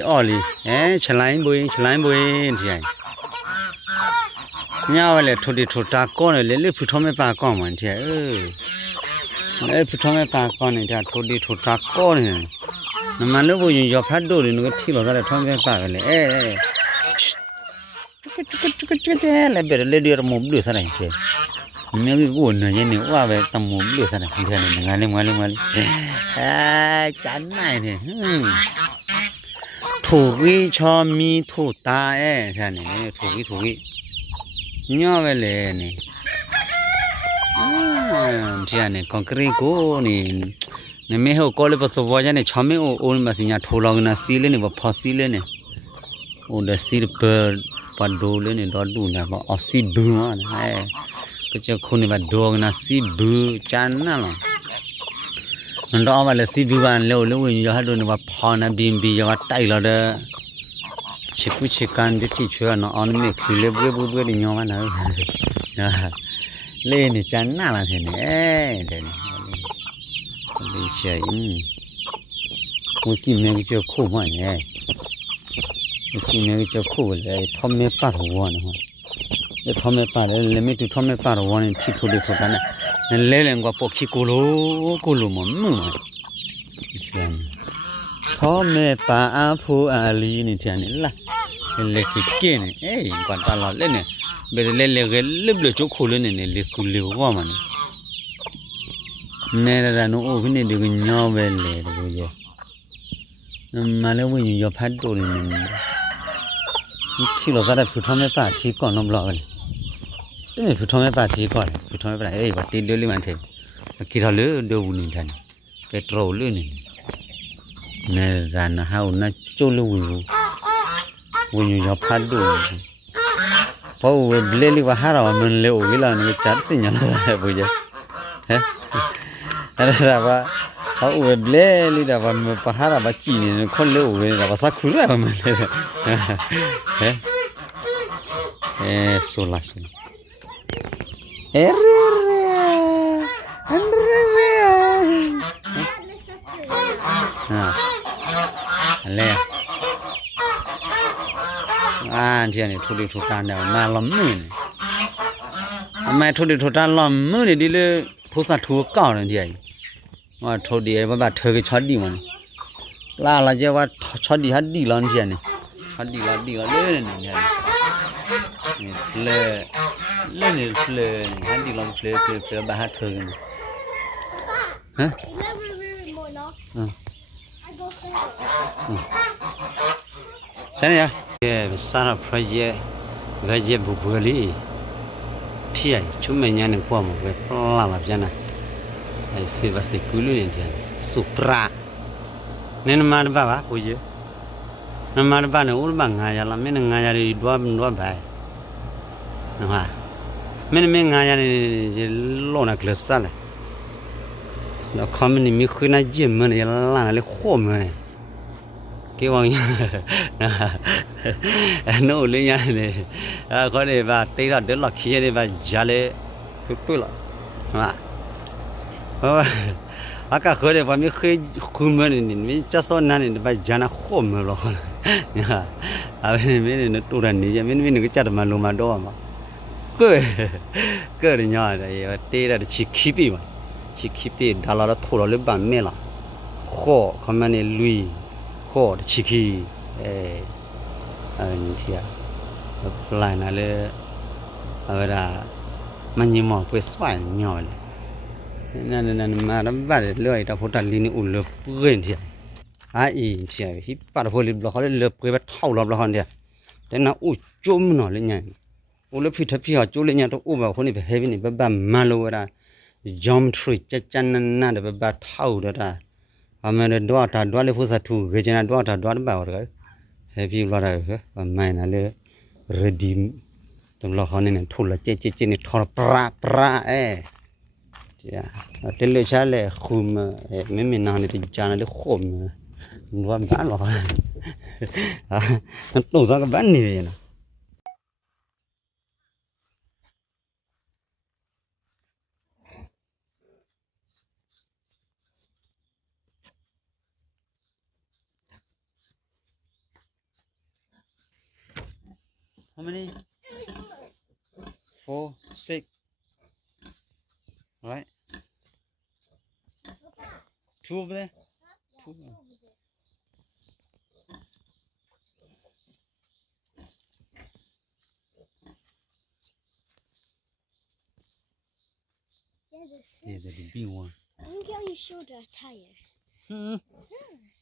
oli chalain boy thì nhau là thôi thì thôi ta con này lấy phụ thome ba con mà thì lấy phụ thome ba con này thì thôi thì thôi ta con này mà nếu bây giờ phát đồ thì nó thi vào ra là thome ba cái này cái lại bây giờ lấy đi một đứa sao này chứ nếu cái cuốn này như nếu qua về tầm một đứa sao này thì này ngay chán này thì thủ cái cho mi thủ ta thế này thủ cái nhau về lề này thế này còn cái cô này này mấy hôm coi lại bắt số vào này chăm mấy ôn mà sinh nhật thủ lòng na xí lên này và phá xí lên này ôn đã xí bờ bắt đồ lên này đó đủ này và xí bự mà này cái chỗ khu này bắt đồ na xí bự chán nào đó mà là xí bự anh lâu lâu như vậy đó này và phá na bìm bì cho tay là đó chỉ cần để chỉ cho nó ăn mấy kilo bữa đi nhau mà nó lên thì chán nào là thế này đây đi chơi một kim này cái chỗ khô mà nhỉ một kim này cái chỗ khô là thom mấy phát hồ nữa để thom mấy phát là mấy thứ thom mấy phát hồ này chỉ thôi được này lấy lên qua bọc khí cô lô mà chơi thom mấy phát phu ali này chơi này là lấy cái kia này quan ta là lên này bây giờ lấy cái lớp chỗ khô lên này lấy sủi liu qua mà này là nó ô cái này được nhau về lề được bây giờ mà nếu bây giờ phát đồ thì mình chỉ là cái phụ thome mấy phát chỉ còn năm lọ này cái này phụ thome mấy phát chỉ còn phụ thome mấy phát bắt tiền đưa lên thế kia là lứa đưa bùn này petrol lứa này ra nó hao nó trôi luôn bây giờ phát đồ phao về lấy vào hà ra mình lấy cái là nó chát xí nhở bây giờ ra ba họ về lấy ra ba mình phải hà ra ba chỉ này con lấy về ra ba sao khử ra mình sola le thì này thôi đi thôi tan đâu mà lắm nữa mà thôi đi thôi tan lắm nữa đi lên phố sát thua cao rồi thì mà thôi đi mà thôi cái chót đi mà là giờ mà chót đi hết đi lần thì này hết đi là lên này lên hết đi lần lên bà hát thôi hả thế này Sarah project gaje bubuli pia chume nyane kwa mo ve la jana ai se va se kulu ni dia supra nen mar ba oje na mar ba ne ul ba nga ya la men nga ya ri dwa ba ha men nga ya ni je lo na klasa la nó không ni mi khuna je men ya la na le kho me cái bọn nó lên nhà này có thể và tây là đến là khi này và giá lệ cứ là mà cả khơi này và mình khơi khum này mình chắc son này và giá nó khom rồi mình nó tu ra này mình cái chặt mà luôn mà đó mà cứ đi nhà này tây là chỉ khí bị đã là thua rồi lên bàn mẹ là khó không mà này lui khó chỉ khi thì lại là le là mình nhìn mỏ cái xoài nhỏ nên mà nó vài lưỡi đã phốt lên ủ lợp quên thì thì hít bắt phốt lên họ lên lợp cái bắt thâu lợp họ thì thế nó ủ chôm nó lên nhảy ủ lợp phi thấp phi họ chôm lên nhảy tôi ủ vàoคนนี้ไปเฮฟนี่แบบมาโลra jump tree chắc chắn là đểแบบthâu đó ra mình đoạt lấy phút sát thu cái chuyện đoạt bảo rồi heavy lo rồi và mai là lấy ready tụi lo họ này thu là chết này thò pra thì lấy cha lấy khum mình nào này thì cha lấy khum lo bán lo nó tụt ra cái bán này nè How many? 4, 6. Right? 2 over there? 2. Yeah, this Yeah, is. the big one. I think on your shoulder a tire. Hmm. Yeah.